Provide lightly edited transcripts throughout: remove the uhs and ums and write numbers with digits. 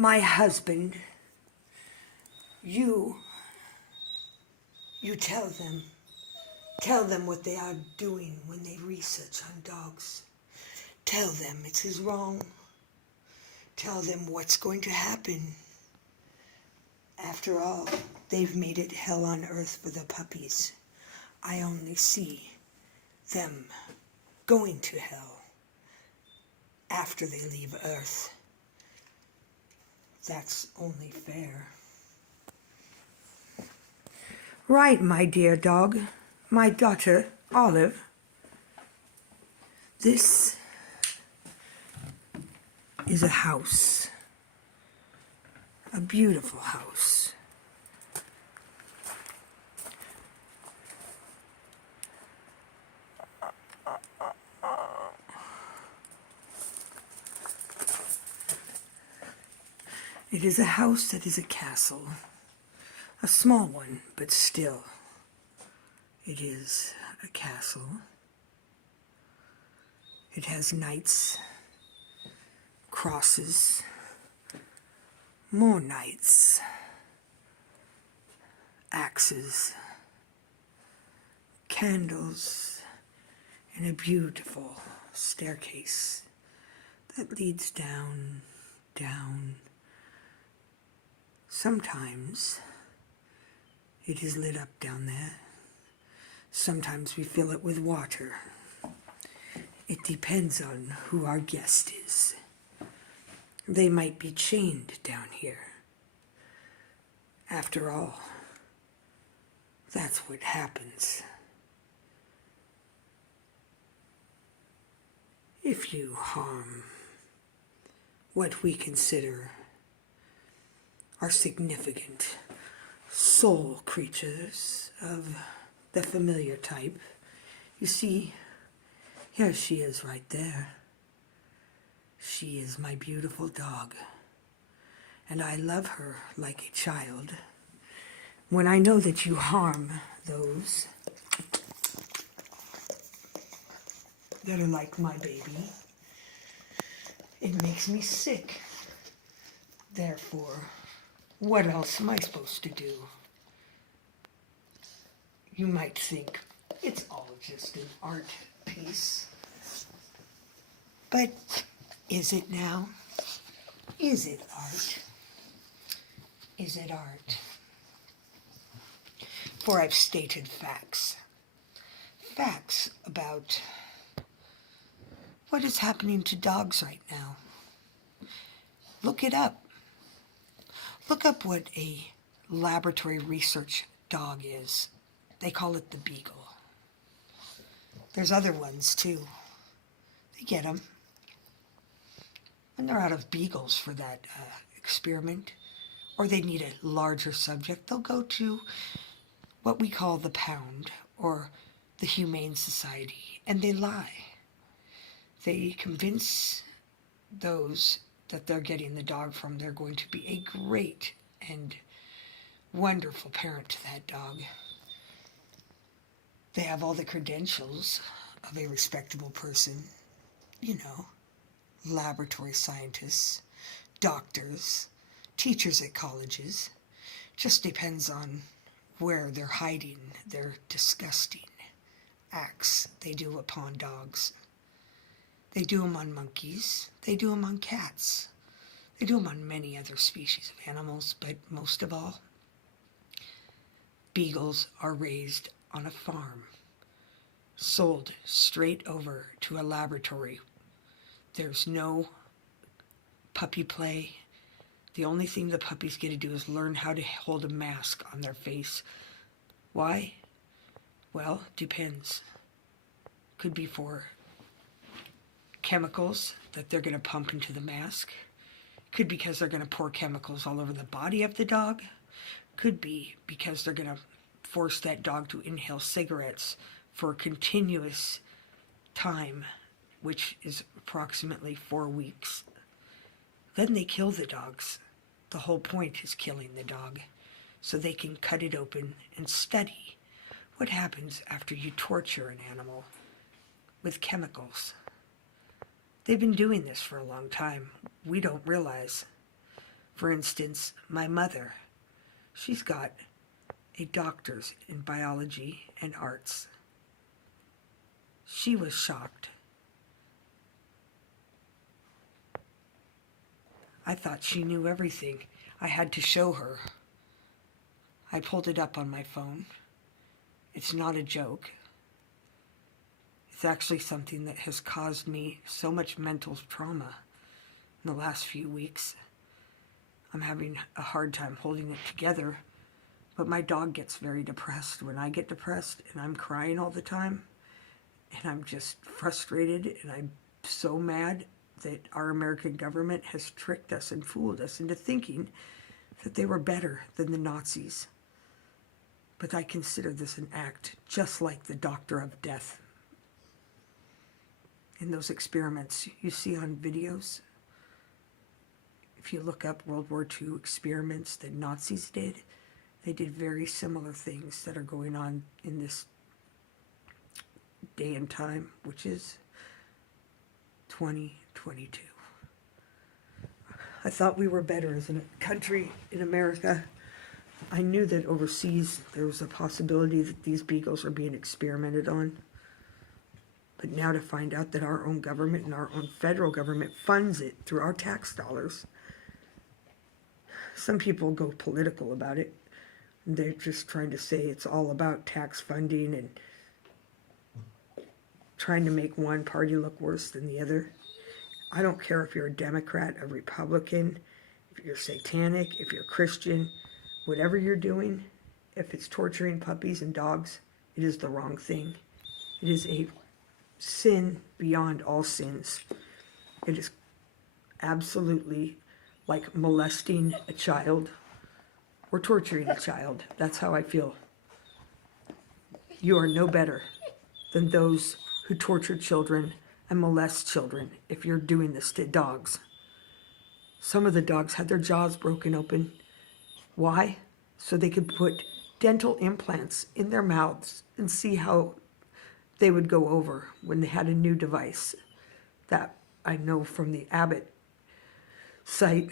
My husband, you tell them what they are doing when they research on dogs. Tell them it is wrong. Tell them what's going to happen. After all, they've made it hell on earth for the puppies. I only see them going to hell after they leave Earth. That's only fair. Right, my dear dog, my daughter, Olive. This is a house. A beautiful house. It is a house that is a castle. A small one, but still, it is a castle. It has knights, crosses, more knights, axes, candles, and a beautiful staircase that leads down, down. Sometimes it is lit up down there. Sometimes we fill it with water. It depends on who our guest is. They might be chained down here. After all, that's what happens. If you harm what we consider are significant soul creatures of the familiar type. You see, here she is right there. She is my beautiful dog, and I love her like a child. When I know that you harm those that are like my baby, it makes me sick. Therefore, what else am I supposed to do? You might think it's all just an art piece. But is it now? Is it art? Is it art? For I've stated facts. Facts about what is happening to dogs right now. Look it up. Look up what a laboratory research dog is. They call it the beagle. There's other ones too. They get them. When they're out of beagles for that experiment, or they need a larger subject, they'll go to what we call the pound, or the Humane Society, and they lie. They convince those that they're getting the dog from, they're going to be a great and wonderful parent to that dog. They have all the credentials of a respectable person, you know, laboratory scientists, doctors, teachers at colleges. Just depends on where they're hiding their disgusting acts they do upon dogs. They do them on monkeys. They do them on cats. They do them on many other species of animals, but most of all, beagles are raised on a farm, sold straight over to a laboratory. There's no puppy play. The only thing the puppies get to do is learn how to hold a mask on their face. Why? Well, depends. Could be for chemicals that they're going to pump into the mask. Could be because they're going to pour chemicals all over the body of the dog. Could be because they're going to force that dog to inhale cigarettes for a continuous time, which is approximately 4 weeks. Then they kill the dogs. The whole point is killing the dog, so they can cut it open and study what happens after you torture an animal with chemicals. They've been doing this for a long time. We don't realize. For instance, my mother, she's got a doctor's in biology and arts. She was shocked. I thought she knew everything. I had to show her. I pulled it up on my phone. It's not a joke. It's actually something that has caused me so much mental trauma in the last few weeks. I'm having a hard time holding it together, but my dog gets very depressed when I get depressed, and I'm crying all the time, and I'm just frustrated, and I'm so mad that our American government has tricked us and fooled us into thinking that they were better than the Nazis. But I consider this an act just like the Doctor of Death. In those experiments you see on videos, if you look up World War II experiments that Nazis did, they did very similar things that are going on in this day and time, which is 2022. I thought we were better as a country in America. I knew that overseas there was a possibility that these beagles are being experimented on. But now to find out that our own government and our own federal government funds it through our tax dollars. Some people go political about it. They're just trying to say it's all about tax funding and trying to make one party look worse than the other. I don't care if you're a Democrat, a Republican, if you're satanic, if you're Christian, whatever you're doing, if it's torturing puppies and dogs, it is the wrong thing. It is a sin beyond all sins. It is absolutely like molesting a child or torturing a child. That's how I feel. You are no better than those who torture children and molest children if you're doing this to dogs. Some of the dogs had their jaws broken open. Why? So they could put dental implants in their mouths and see how they would go over when they had a new device. That I know from the Abbott site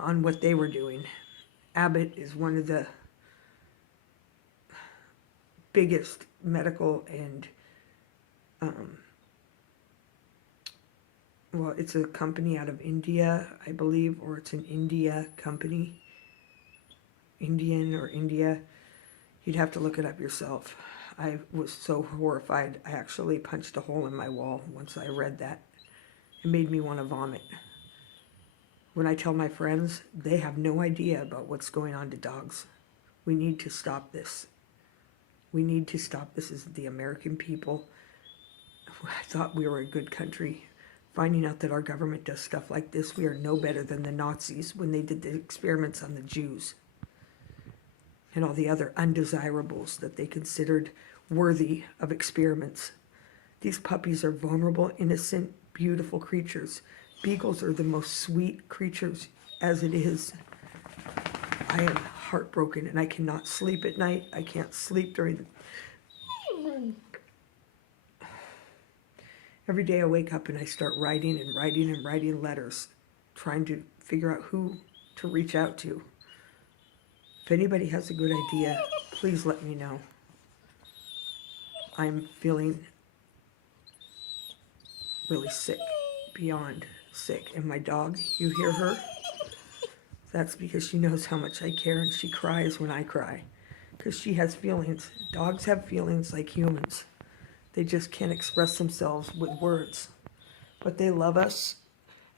on what they were doing. Abbott is one of the biggest medical and well, it's a company out of India, I believe, or it's an India company. Indian or India. You'd have to look it up yourself. I was so horrified, I actually punched a hole in my wall once I read that. It made me want to vomit. When I tell my friends, they have no idea about what's going on to dogs. We need to stop this. We need to stop this as the American people. I thought we were a good country. Finding out that our government does stuff like this, we are no better than the Nazis when they did the experiments on the Jews and all the other undesirables that they considered worthy of experiments. These puppies are vulnerable, innocent, beautiful creatures. Beagles are the most sweet creatures as it is. I am heartbroken and I cannot sleep at night. I can't sleep during the... Every day I wake up and I start writing and writing and writing letters, trying to figure out who to reach out to. If anybody has a good idea, please let me know. I'm feeling really sick, beyond sick. And my dog, you hear her? That's because she knows how much I care and she cries when I cry. Because she has feelings. Dogs have feelings like humans. They just can't express themselves with words. But they love us.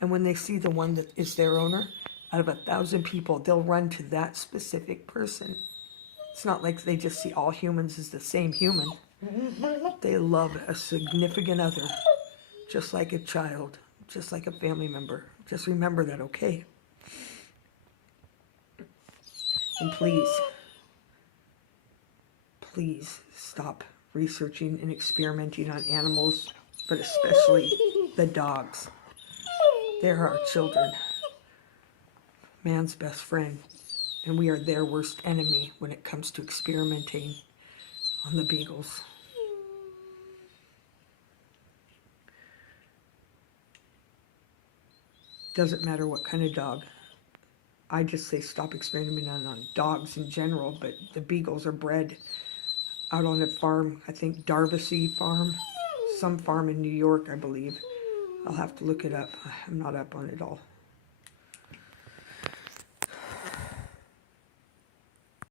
And when they see the one that is their owner, out of 1,000 people, they'll run to that specific person. It's not like they just see all humans as the same human. They love a significant other, just like a child, just like a family member. Just remember that, okay? And please, please stop researching and experimenting on animals, but especially the dogs. They're our children, man's best friend, and we are their worst enemy when it comes to experimenting on the beagles. Doesn't matter what kind of dog. I just say stop experimenting on dogs in general, but the beagles are bred out on a farm, I think Darvasey Farm, some farm in New York, I believe. I'll have to look it up. I'm not up on it all.